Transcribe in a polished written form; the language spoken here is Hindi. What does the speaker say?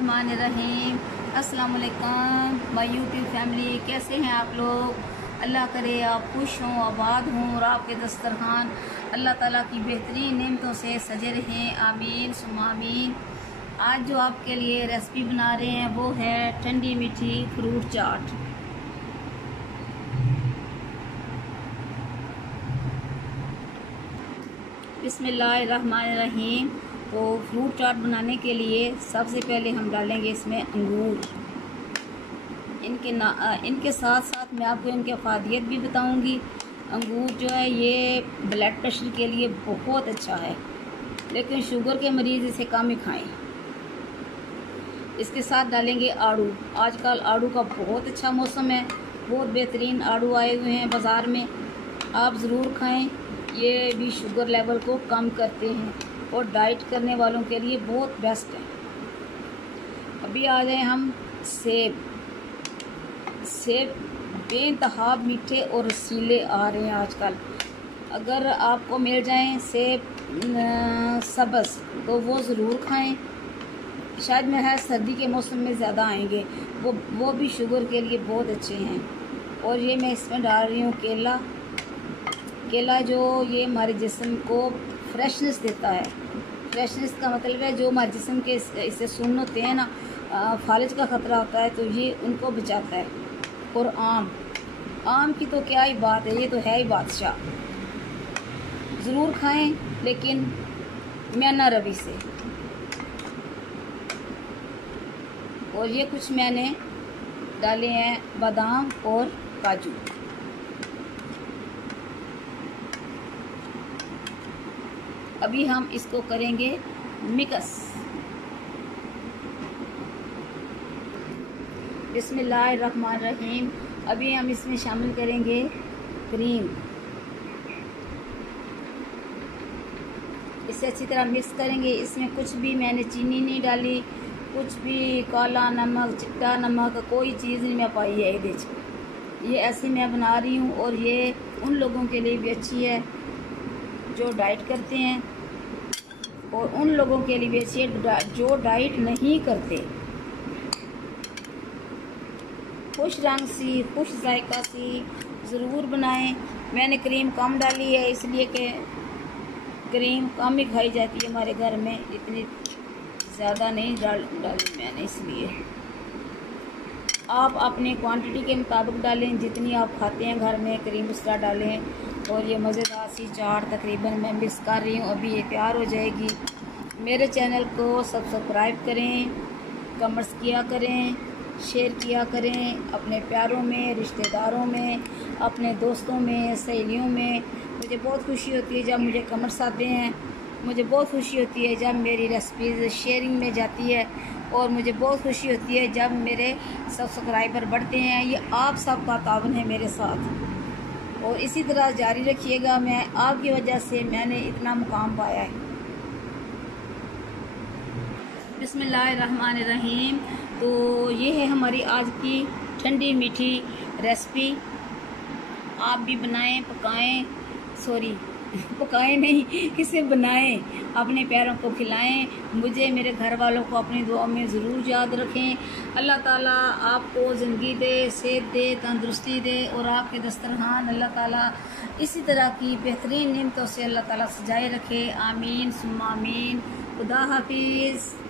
बिस्मिल्लाहिर्रहमानिर्रहीम। अस्सलाम वालेकुम माय यूट्यूब फैमिली, कैसे हैं आप लोग। अल्लाह करे आप खुश हों, आबाद हों और आपके दस्तरखान अल्लाह ताला की बेहतरीन नेमतों से सजे रहें। आमीन सुम्मा आमीन। आज जो आपके लिए रेसिपी बना रहे हैं वो है ठंडी मीठी फ्रूट चाट। बिस्मिल्लाहिर्रहमानिर्रहीम। तो फ्रूट चाट बनाने के लिए सबसे पहले हम डालेंगे इसमें अंगूर। इनके साथ साथ मैं आपको इनकी अफादियत भी बताऊंगी। अंगूर जो है ये ब्लड प्रेशर के लिए बहुत अच्छा है, लेकिन शुगर के मरीज़ इसे कम ही खाएं। इसके साथ डालेंगे आड़ू। आजकल आड़ू का बहुत अच्छा मौसम है, बहुत बेहतरीन आड़ू आए हुए हैं बाज़ार में, आप ज़रूर खाएं। ये भी शुगर लेवल को कम करते हैं और डाइट करने वालों के लिए बहुत बेस्ट है। अभी आ जाए हम सेब बेइंतहा मीठे और रसीले आ रहे हैं आजकल। अगर आपको मिल जाएं सेब सब्ज़ तो वो ज़रूर खाएं। शायद में है सर्दी के मौसम में ज़्यादा आएंगे, वो भी शुगर के लिए बहुत अच्छे हैं। और ये मैं इसमें डाल रही हूँ केला जो ये हमारे जिस्म को फ्रेशनेस देता है। फ्रेशनेस का मतलब है जो हमारे जिस्म के इससे सुन्न होते हैं ना, फालिज का ख़तरा होता है, तो ये उनको बचाता है। और आम की तो क्या ही बात है, ये तो है ही बादशाह। ज़रूर खाएं, लेकिन मैना रवि से। और ये कुछ मैंने डाले हैं बादाम और काजू। अभी हम इसको करेंगे मिक्स। बिस्मिल्लाहिर्रहमानिर्रहीम। अभी हम इसमें शामिल करेंगे क्रीम। इसे अच्छी तरह मिक्स करेंगे। इसमें कुछ भी मैंने चीनी नहीं डाली, कुछ भी काला नमक चिट्टा नमक कोई चीज़ नहीं मैं पाई है ये ऐसी मैं बना रही हूँ। और ये उन लोगों के लिए भी अच्छी है जो डाइट करते हैं, और उन लोगों के लिए भी अच्छी है जो डाइट नहीं करते। खुश रंग सी खुश जायका सी ज़रूर बनाएं। मैंने क्रीम कम डाली है, इसलिए कि क्रीम कम ही खाई जाती है हमारे घर में, इतनी ज़्यादा नहीं डाली मैंने। इसलिए आप अपनी क्वांटिटी के मुताबिक डालें, जितनी आप खाते हैं घर में क्रीम उस तरह डालें। और ये मज़ेदार सी चाट तकरीबन मैं मिक्स कर रही हूँ, अभी ये तैयार हो जाएगी। मेरे चैनल को सब्सक्राइब करें, कमेंट्स किया करें, शेयर किया करें अपने प्यारों में, रिश्तेदारों में, अपने दोस्तों में, सहेलियों में। मुझे बहुत खुशी होती है जब मुझे कमेंट्स आते हैं। मुझे बहुत खुशी होती है जब मेरी रेसिपीज़ शेयरिंग में जाती है, और मुझे बहुत खुशी होती है जब मेरे सब्सक्राइबर बढ़ते हैं। ये आप सबका तावन है मेरे साथ, और इसी तरह जारी रखिएगा। मैं आपकी वजह से मैंने इतना मुकाम पाया है। बिस्मिल्लाहिर्रहमानिर्रहीम। तो ये है हमारी आज की ठंडी मीठी रेसिपी। आप भी बनाएं, पकाएं नहीं, इसे बनाएं, अपने प्यारों को खिलाएं। मुझे मेरे घर वालों को अपनी दुआ में ज़रूर याद रखें। अल्लाह ताला आपको ज़िंदगी दे, सेहत दे, तंदुरुस्ती दे, और आपके दस्तरखान अल्लाह ताला इसी तरह की बेहतरीन नेमतों से अल्लाह ताला सजाए रखे। आमीन सुम्मा आमीन। खुदा हाफिज़।